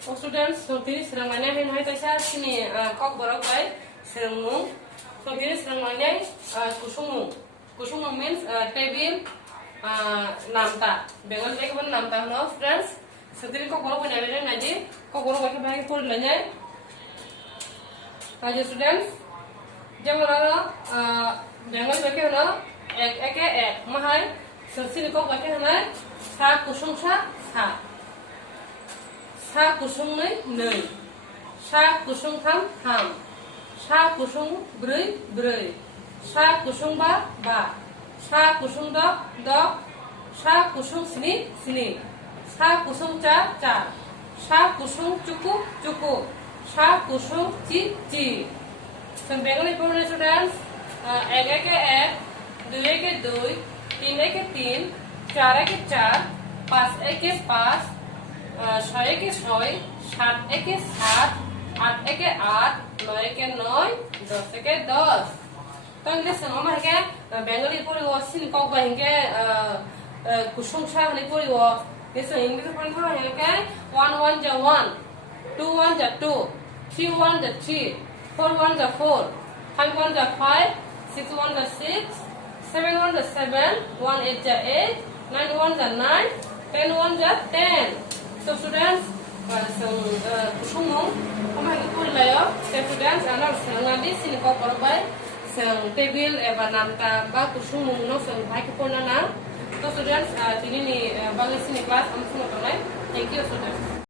Students, so tini serang mana hen hai taisa sini kok borok bai serang mung. So tini serang mana kusung mung means table namta. Bengal lagi pun namta no students. So tini kok borok bai nai ngaji kok borok bai ke pur lanya. Aja students, jam orang bengal bai ke no ek mahai. So sini kok bai ke na sa kusung sa. Sa kusung नै sa kusung थाम sa kusung ब्रै sa kusung बा sa kusung the sa kusung स्नि sa kusung चार sa kusung चुकु sa kusung ची जों बेंगली पढ़ने students एक दुई के दुई तीन के तीन चार के चार पाँच के पाँच ছয় के ছয় সাত के সাত আট के আট নয় के নয় দশ के দশ তো ইংলিশ সময় হেকে বেঙ্গলি পড়িব সিন কক বা হেকে কুসংসা হলে পড়িব দেশ ইংলিশ পড়ি হয় হেকে 1 1 যা 1 2 1 যা 2 3 1 যা 3 4 1 যা 4 5 1 যা 5 6 1 যা 6 7 1 যা 7 1 8 যা 8 9 1 যা 9 10 1 যা 10 So students, kusung mung, kami itu pun layo. Students, anak sengaja sini kau korban, seng table, namta, bah kusung mung no seng baik pun nana. So students, ini ni bagi sini kelas, kami semua tolong. Thank you students.